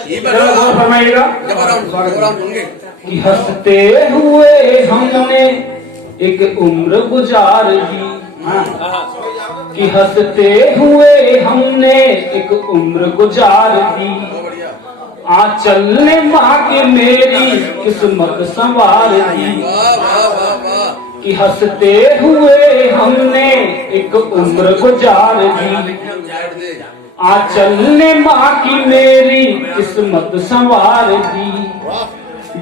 फरमाइएगा कि हंसते हुए हमने एक उम्र गुजार दी, कि हंसते हुए हमने एक उम्र गुजार दी, आंचल ने माँ के मेरी किस्मत संवार दी, कि हंसते हुए हमने एक उम्र गुजार दी, आंचल ने माँ की मेरी किस्मत संवार दी,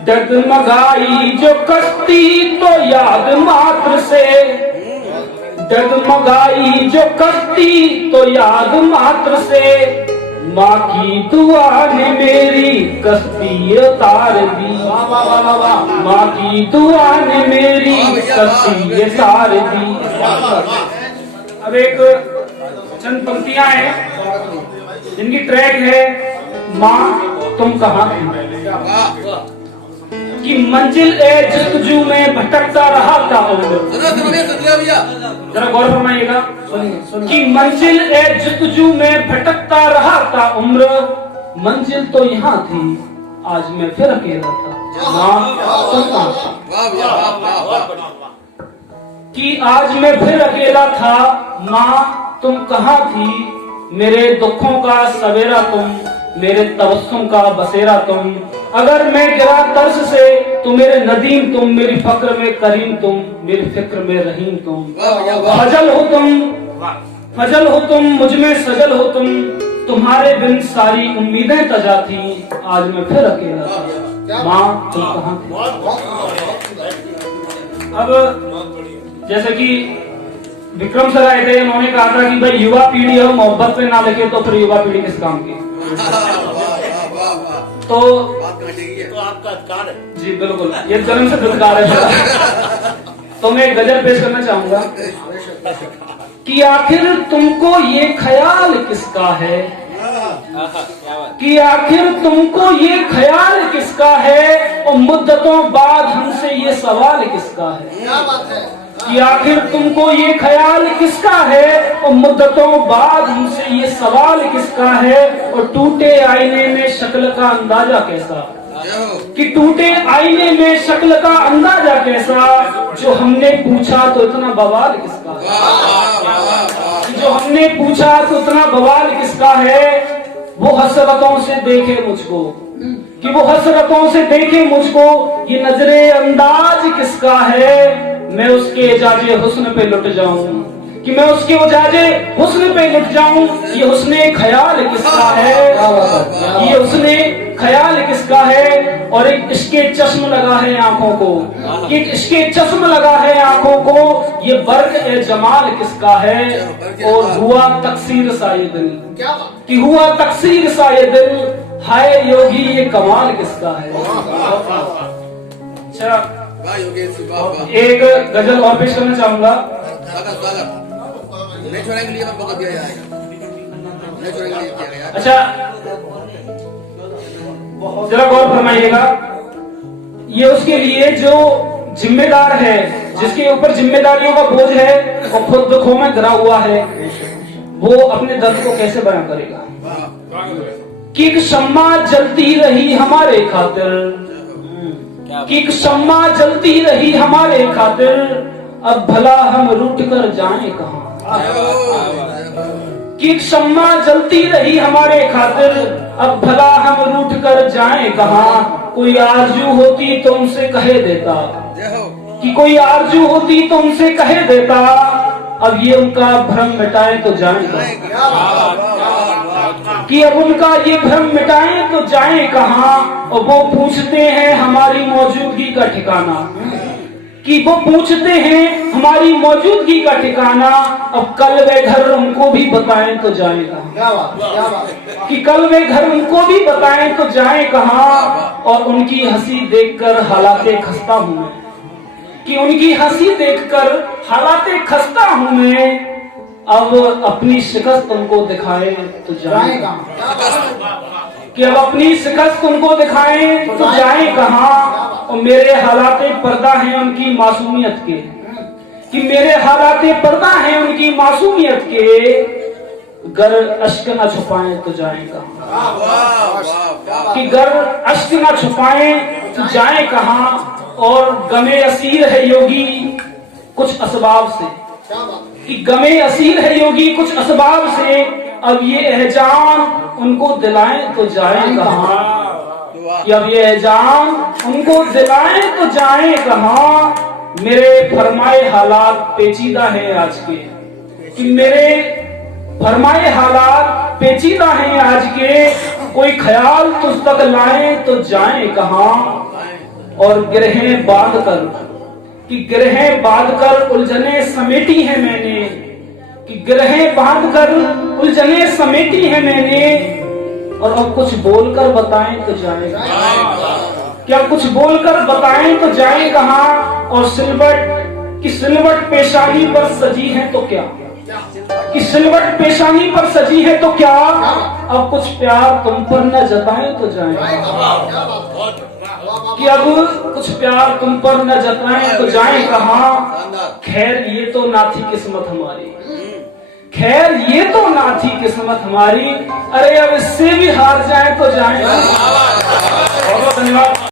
डगमगाई जो कश्ती तो याद मात्र से, डगमगाई जो कश्ती तो याद मात्र से, माँ की दुआ ने मेरी कश्ती उतार दी, माँ की दुआ ने मेरी कश्ती उतार दी। अब एक चंद पंक्तियां हैं जिनकी ट्रैक है माँ तुम कहाँ थी, कि मंजिल ए जस्तजू में भटकता रहा था उम्र, जरा गौर फरमाइएगा, कि मंजिल ए जस्तजू में भटकता रहा था उम्र, मंजिल तो यहाँ थी आज मैं फिर अकेला था, माँ तुम कहाँ थी, कि आज मैं फिर अकेला था, माँ तुम कहाँ थी, मेरे दुखों का सवेरा तुम, मेरे तबस्सुम का बसेरा तुम, अगर मैं गिरा तर्स से तो मेरे नदीम तुम, मेरी फक्र में करीम तुम, मेरी फिक्र में रहीम तुम, फजल हो तुम, फजल हो तुम, मुझ में सजल हो तुम, तुम्हारे बिन सारी उम्मीदें तजा थी, आज मैं फिर अकेला था, माँ तुम कहाँ थी। अब जैसे कि विक्रम सर आए थे, उन्होंने कहा था कि भाई युवा पीढ़ी हो मोहब्बत पे ना लिखे तो फिर युवा पीढ़ी किस काम की। तो आपका अधिकार है जी, बिल्कुल ये जन्म से अधिकार है। तो मैं एक गजल पेश करना चाहूंगा कि आखिर तुमको ये ख्याल किसका है, कि आखिर तुमको ये ख्याल किसका है, और मुद्दतों बाद हमसे ये सवाल किसका है, क्या बात है, कि आखिर तुमको ये ख्याल किसका है, और मुद्दतों बाद हमसे ये सवाल किसका है, और टूटे आईने में शक्ल का अंदाजा कैसा, कि टूटे आईने में शक्ल का अंदाजा कैसा, जो हमने पूछा तो इतना बवाल किसका है, जो हमने पूछा तो इतना बवाल किसका है, वो हसरतों से देखे मुझको, कि वो हसरतों से देखे मुझको, ये नजरे अंदाज किसका है, मैं उसके एजाजे हुस्न पे लुट जाऊं, कि मैं उसके एजाजे हुस्न पे लुट जाऊं, ये हुस्ने ख्याल किसका है, ये हुस्ने ख्याल किसका है, और एक इसके चश्म लगा है आंखों को, एक इसके चश्म लगा है आंखों को, ये बर्क ए जमाल किसका है, और हुआ तकसीर सा ये दिल, कि हुआ तकसीर सा ये दिल, हाय योगी ये कमाल किसका है। अच्छा एक गजल और पेश करना चाहूंगा। अच्छा जरा गौर फरमाइएगा, ये उसके लिए जो जिम्मेदार है, जिसके ऊपर जिम्मेदारियों का बोझ है और खुद दुखों में गिरा हुआ है, वो अपने दर्द को कैसे बयां करेगा, कि एक शम्मा जलती रही हमारे खातिर, कि एक शम्मा जलती रही हमारे खातिर, अब भला हम रूठ कर जाएं कहां, कि एक शम्मा जलती रही हमारे खातिर, अब भला हम रूठ कर जाएं कहां, कोई आरजू होती तो उनसे कहे देता, कि कोई आरजू होती तो उनसे कहे देता, अब ये उनका भ्रम मिटाए तो जाएं कहां, कि अब उनका ये भ्रम मिटाएं तो जाएं कहां, और वो पूछते हैं हमारी मौजूदगी का ठिकाना, कि वो पूछते हैं हमारी मौजूदगी का ठिकाना, अब कल वे घर उनको भी बताएं तो जाएं कहां, कि कल वे घर उनको भी बताएं तो जाएं कहां, और उनकी हंसी देखकर हालाते खस्ता हूं मैं, कि उनकी हंसी देखकर हालाते खस्ता हूं मैं, अब अपनी शिकस्त उनको दिखाएं तो जाएं कहां, कि अब अपनी शिकस्त उनको दिखाएं तो जाएं कहां, और मेरे हालाते पर्दा हैं उनकी मासूमियत के, कि मेरे हालाते पर्दा हैं उनकी मासूमियत के, गर अश्क न छुपाएं तो जाएं कहां, कि गर अश्क न छुपाएं तो जाए कहां, और गमे असीर है योगी कुछ असबाब से, कि गमे असीर है योगी कुछ असबाब से, अब ये एहजाम उनको दिलाएं तो जाए कहां, कि अब ये एहजाम उनको दिलाएं तो जाए कहां। मेरे फरमाए हालात पेचीदा है आज के, कि मेरे फरमाए हालात पेचीदा हैं आज के, कोई ख्याल तुझ तक लाए तो जाए कहां, और गिरहें बांध कर, कि गिरहें बांध कर उलझने समेटी है मैंने, कि गिरहें बांध कर उलझने समेटी है मैंने, और अब कुछ बोलकर बताएं तो जाए क्या, कुछ बोलकर बताएं तो जाए कहां, और सिलवट की सिलवट पेशानी पर सजी है तो क्या, कि सिलवट पेशानी पर सजी है तो क्या, अब कुछ प्यार तुम पर न जताएं तो जाए, कि अब कुछ प्यार तुम पर न जताएं तो जाए कहां। खैर ये तो ना थी किस्मत हमारी, खैर ये तो ना थी किस्मत हमारी, अरे अब इससे भी हार जाए तो जाए। बहुत धन्यवाद।